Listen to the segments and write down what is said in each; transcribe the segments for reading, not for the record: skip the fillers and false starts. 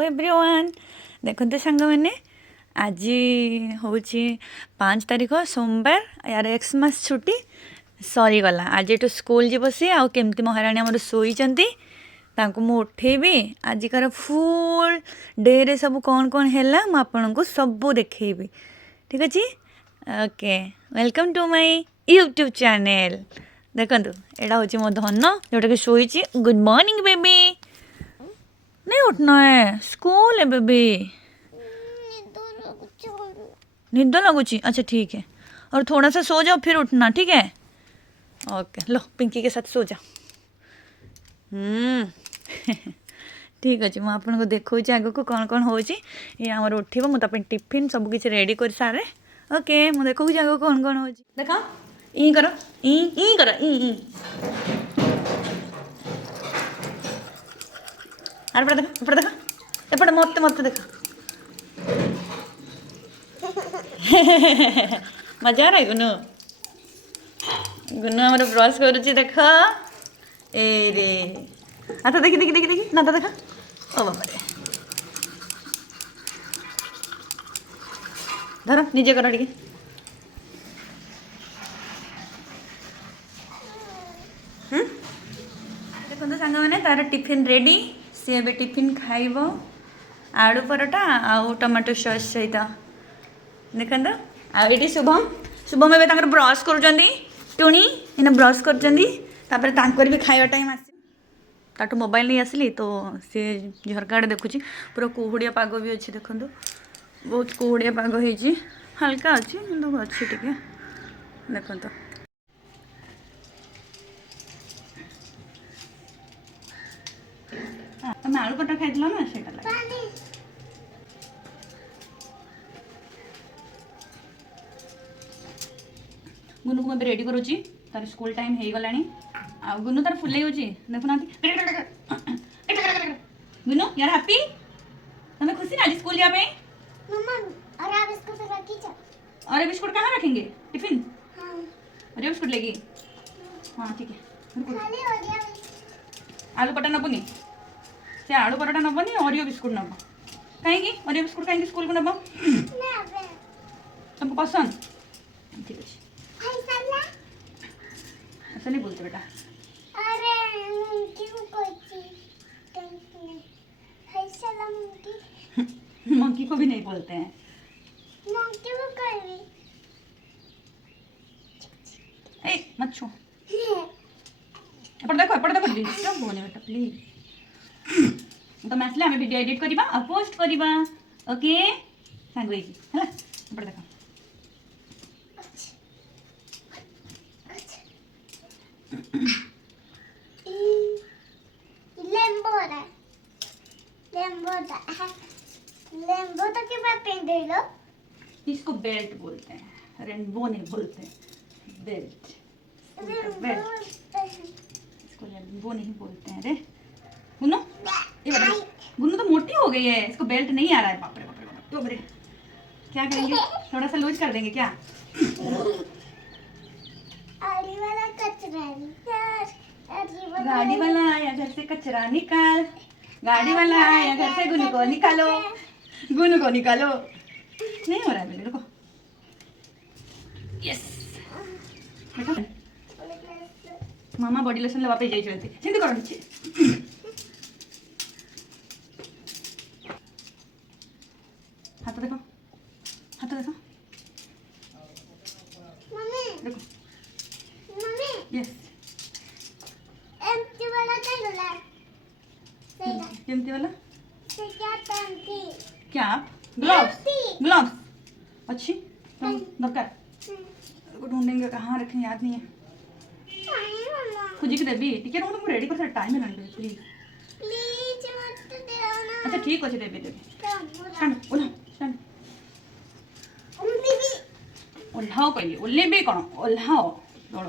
Everyone देखते सांग मैंने आज हूँ 5 तारीख सोमवार यार एक्समास छुट्टी सरीगला आज ये स्कूल जीव सी आमती महाराणी आम शोचती मु उठेबी आजिकार फुल डे रे सब कौन कौन है मुझे सब देखी ठीक अच्छे okay welcome to my YouTube channel देखो यहाँ हूँ मो धन जोटा कि शोची गुड मॉर्निंग बेबी नहीं उठना है स्कूल है बेबी निद लगुच अच्छा ठीक है और थोड़ा सा सो जाओ फिर उठना ठीक है ओके लो पिंकी के साथ सो जाओ ठीक अच्छे मुझे आपको देखा आग को कौन कौन हो आमर उठब मुझे टिफिन सब किसी रेडी कर सारे ओके मुझे देखा आग कौन कौन हो देखा ई करो ई करो ई अरे देखा एपटे मत मत देखा मजा आ रहा है गुनू गुनू हमारे ब्रश करुच्ची देख ए रे आता देखी देखी देखी देखी ना देखा ओ बाबा रे धर निजे कर टे देखो सांग मैंने तार टिफिन रेडी सी ए टिफिन खाइब आलू परोटा आउ टमाटो सॉस सहित देखते आईटी शुभम शुभम एवं ब्रश कर टुणी इन ब्रश कर भी खाଇବା टाइम आस ताठू मोबाइल नहीं आसली तो सी झरका देखुची पूरा कुहुड़िया पाग भी अच्छी देखो बहुत कुहुड़िया पाग हो हल्का अच्छी अच्छी टे देखो तुम आलू पटा खाई ना से गुनू को मैं रेडी करुच्ची तार स्कूल टाइम हो गला आ गुनू तार फुले देखुना गुनू यार हैप्पी तुम्हें खुशी ना आज स्कूल जाए अरे बिस्कुट कहाँ रखेंगे टिफिन अरे बिस्कुट लेगी हाँ ठीक है आलू पटा नबनी से आलू परोटा नबनी ओरियो बिस्कुट नब कहीं ओरियो बिस्कुट कहीं स्कूल को नब तुमको पसंद ठीक है ऐसा नहीं बोलते बेटा मंकी को भी नहीं बोलते हैं ए मत छू एपट देखो डिस्टर्ब होने बेटा प्लीज तो मैसले हमें वीडियो एडिट करवा और पोस्ट करवा ओके सांग है एपट देखो लेम्बो तो क्यों पहन रही लो? इसको बेल्ट बोलते हैं रेनबो नहीं बोलते बेल्ट इसको रेनबो नहीं बोलते हैं रे गुन्नू ये बता गुन्नू तो मोटी हो गई है इसको बेल्ट नहीं आ रहा है बाप रे बाप रे बाप रे क्या करेंगे थोड़ा सा लूज कर देंगे क्या गाड़ी वाला आया घर से कचरा निकाल गाड़ी वाला आया घर से गुनू को निकालो गुनू को निकालो नहीं हो रहा है बेटे रुको यस मामा बॉडी लोशन लगा पे जाई चलती चिंता करो नीचे हाथ देखो मम्मी देखो मम्मी यस एम्प्टी वाला चलो केमती वाला से क्या पहनती क्या ग्लव्स अच्छी दरकार ढूंढेंगे कहाँ रखें याद नहीं है खुजी की देवी टिके रहूँ तुमको रेडी कर टाइम है प्लीज प्लीज मत देना अच्छा ठीक अच्छे देवी स्टैंड स्टैंड ओल्हाओ कहली ओल्हेबी कौन ओल्हाओ दौड़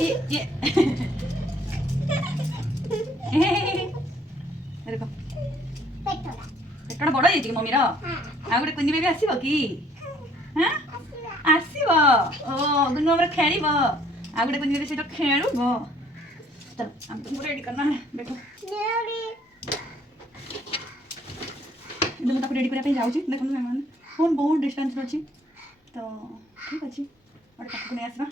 ये देखो पेटटा बड़ है मम्मी आ गोटे कुनी बेबी आसब कि हाँ आसब ओ गुन्नू हमरा खेलिब आ गोटे कुंजी से खेलुब चलो हमको रेडी करना है देखो मेरी ମୁଁ ତାକୁ ରେଡ଼ି କରିବା ପାଇଁ ଯାଉଛି ଦେଖନ୍ତୁ ସାଙ୍ଗମାନେ ଫୋନ୍ ବହୁତ ଡିଷ୍ଟାନ୍ସରେ ଅଛି ତ ଠିକ୍ ଅଛି ଗୋଟେ ପାଖକୁ ନେଇ ଆସିବା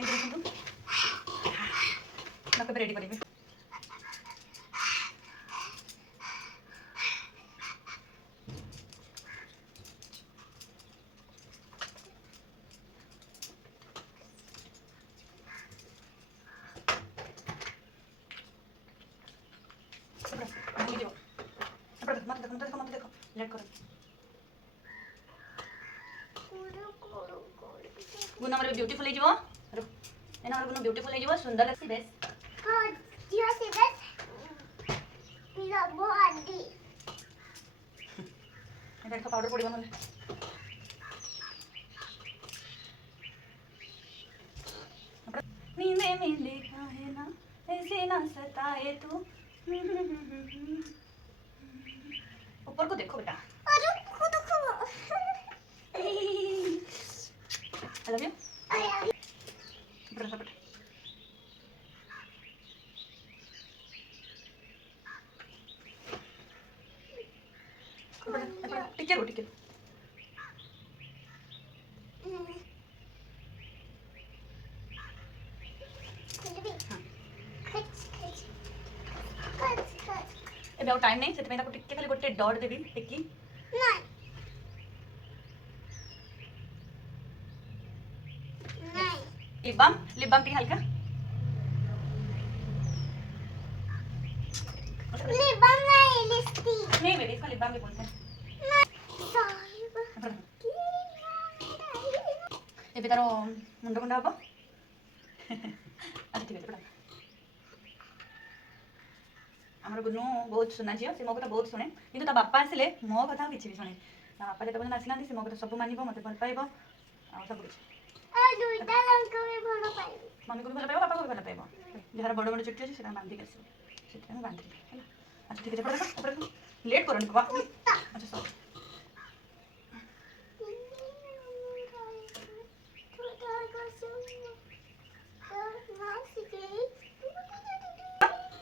ଦେଖନ୍ତୁ ତାକୁ ଏବେ ରେଡ଼ି କରିବି मत देखो लेट करो गुण हमर ब्यूटीफुल हो रुक एना हमर गुण ब्यूटीफुल हो सुंदर लगसी बेस हां जियो से बस पिला बॉडी एटा का पाउडर पड़िबो नले नींद में देखा है ना ऐसे ना सताए तू ऊपर को देखो बेटा अरे खुद को आई लव यू अरे बेटा बेटा टिके रो टिके ଏବେ ଆଉ ଟାଇମ୍ ନାହିଁ ସେଥିପାଇଁ ତାକୁ ଟିକେ ଖାଲି ଗୋଟେ ଡଟ୍ ଦେବି ଟିକି लिप बाम ଟିକେ ହାଲକା लिप बाम नहीं लिपस्टिक नहीं बेबी इसको लिप बाम भी बोलते हैं ଏବେ ତାର ମୁଣ୍ଡ କୁଣ୍ଡା ହବ ଆଚ୍ଛା ଠିକ୍ ଅଛି ପଢ଼ା ଆମର ଗୁନୁ ବହୁତ ସୁନା ଝିଅ ସେ ମୋ କଥା ବହୁତ ଶୁଣେ କିନ୍ତୁ ତା ବାପା ଆସିଲେ ମୋ କଥା ଆଉ କିଛି ବି ଶୁଣେ ତା ବାପା ଯେତେ ପର୍ଯ୍ୟନ୍ତ ଆସିନାହାନ୍ତି ସେ ମୋ କଥା ସବୁ ମାନିବ ମୋତେ ଭଲ ପାଇବ ଆଉ ସବୁ କିଛି दुईटा लंका में भलो पाइबी मम्मी को भी भल पाइब बापा को भी भल पाइब जहाँ बड़ बड़ चुट्टी अच्छे से बांधिक आस से बांधि है अच्छा ठीक है लेट करो बाबा अच्छा सॉरी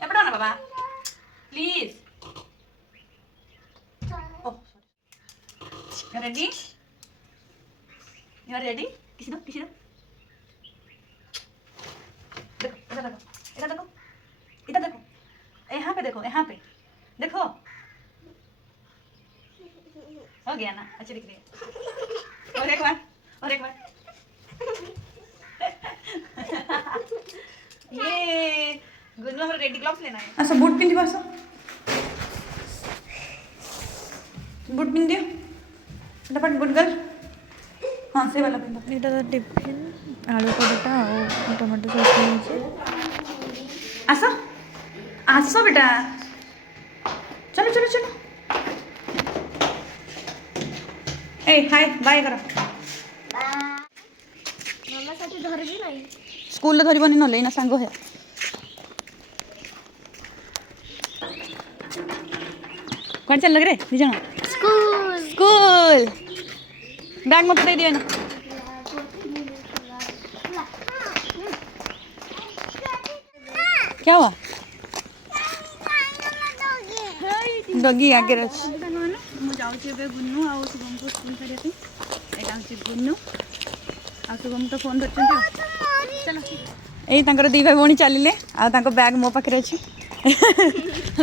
एपड़ा ना बाबा please oh sorry ready you are ready किसी दो देखो इधर देखो इधर देखो यहाँ पे देखो हो गया ना अच्छी दिख रही है और एक बार ये गुड में रेडी ग्लव्स लेना है अच्छा बूट पिंदी बस बूट पिंदी फटाफट बूट गर्ल हाँ से वाला पिंदा এটা তো টিফিন আলু পরোটা আর টমেটো সস নিয়েছি आसो आसो बेटा चलो ए हाय बाय करो मामा साथी धरबी नहीं स्कूल धरबनी न लेना सांग है कौन चल लग रे निजन स्कूल बैग मत दे दियो ना क्या हुआ डगी आगे रच ମୁଁ ଯାଉଛି ଏବେ ଗୁନୁ ଆଉ ଶୁଭମକୁ ସ୍କୁଲ ଛାଡ଼ିବା ପାଇଁ ଏଇଟା ହେଉଛି ଗୁନୁ ଆଉ ଶୁଭମ ତ ଫୋନ୍ ଧରିଛନ୍ତି ଚାଲ ଏଇ ତାଙ୍କର ଦି ଭାଇ ଭଉଣୀ ଚାଲିଲେ ଆଉ ତାଙ୍କ ବ୍ୟାଗ୍ ମୋ ପାଖରେ ଅଛି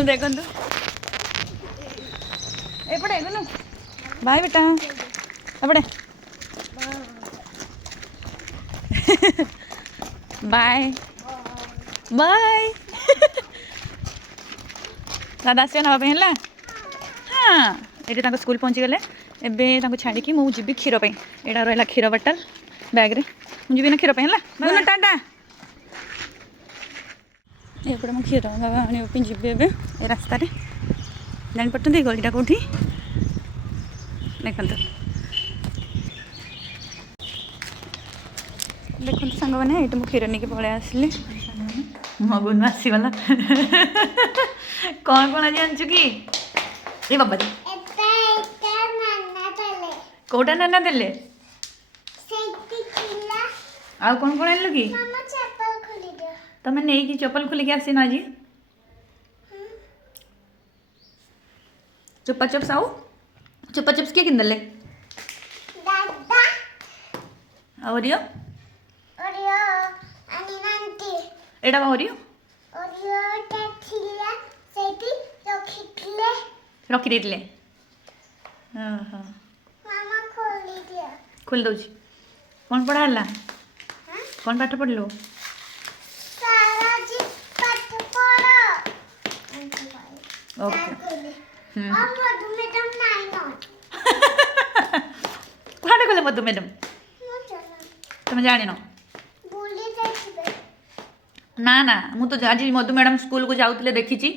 ଦେଖନ୍ତୁ ଏପଟେ ଗୁନୁ ବାଏ ବେଟା ଏପଟେ ବାଏ ବାଏ ଦାଦା ଆସିବେ ନେବା ପାଇଁ ହେଲା हाँ ये स्कूल पहुँची गले एबे छाड़ी कि मुझे जीवी क्षीर यहाँ रहा क्षीर बटल बैग रे मुझे ना क्षीर है टाटा एपटे मुझे क्षीर आने जी ए रास्त जापे गलीटा कौटी देखते देखते सांग मैंने ये मुझे क्षीर नहीं पलि आसली मो गुन आसीगला कौन कौन आज आनछु की ए बाबा रे এটা নানা তালে कोटा नाना देले সেইটি খিলা आ कौन कौन आनलु की মামা চপ্পল খুলি দিও तमे नहीं की चप्पल खुली के आसी ना जी चुप्पा चुप्स आओ चुप्पा चुप्स के किंदले দাদা ओरियो ওরিও আমি নান্টি एडा ओरियो ওরিওটা খিলা সেইটি রখিলে रखी देले हां हां মামা খুলি দিও खोल दउची कौन पढ़ाला হ্যাঁ कौन पाठ पढ़लो সারা জি পাঠ পড়ো ओके আমা তুমি তো নাই না कुआडे गले मधु मैडम तुम जानी न ভুলি যাইছিবে ना ना मु तो आज मधु मैडम स्कूल को जाउतले देखिची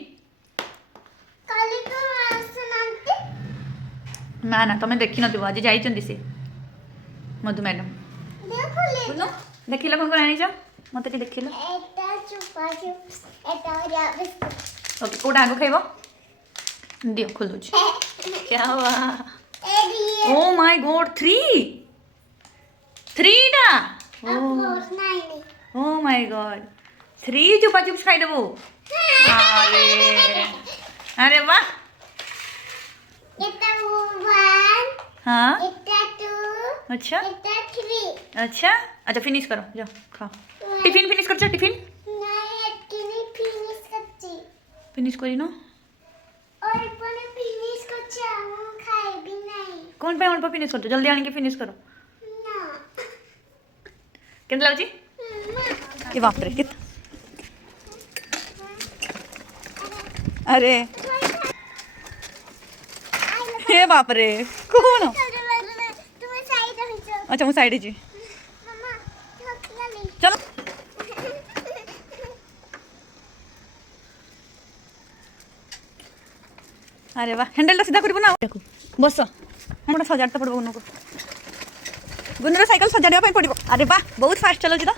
কালি তো আসনাंती ना ना तुम देखि नथिबो आज जाइचंदी से मधु मैडम দেখুলি बोलो देखिलो कौन कौन आनी छ मते टी देखिलो এটা চুপা চিপস এটা ওরিয়া বিস্কুট ओके कोडा आगो खाइबो दियो खोल दउची क्या हुआ এদিকে ओ माय गॉड 3 डा আপর নাই নেই ओ माय गॉड 3 चुपा चिप्स खाइ देबो अरे अरे वाह এটা 1 हाँ এটা 2 अच्छा এটা 3 अच्छा अच्छा फिनिश करो जाओ खाओ टिफिन फिनिश कर टिफिन নাই এটকিনি ফিনিশ করছি फिनिश करी नो ওই পরে ফিনিশ করছি আমি খাইবি নাই कौन पे पर फिनिश करते जल्दी आने के फिनिश करो না केंद्र लाउची ये बाप रे कित अरे हे बाप रे कोण তুমি সাইড হইছো अच्छा मु साइड जी মামা ঠকলালি चलो अरे वाह हैंडल सीधा कर ना बस हम सजाड़ता पड़ो गुनु को गुनुर साइकेल सजाड़ा पड़ो अरे वाह बहुत फास्ट चलो जी तो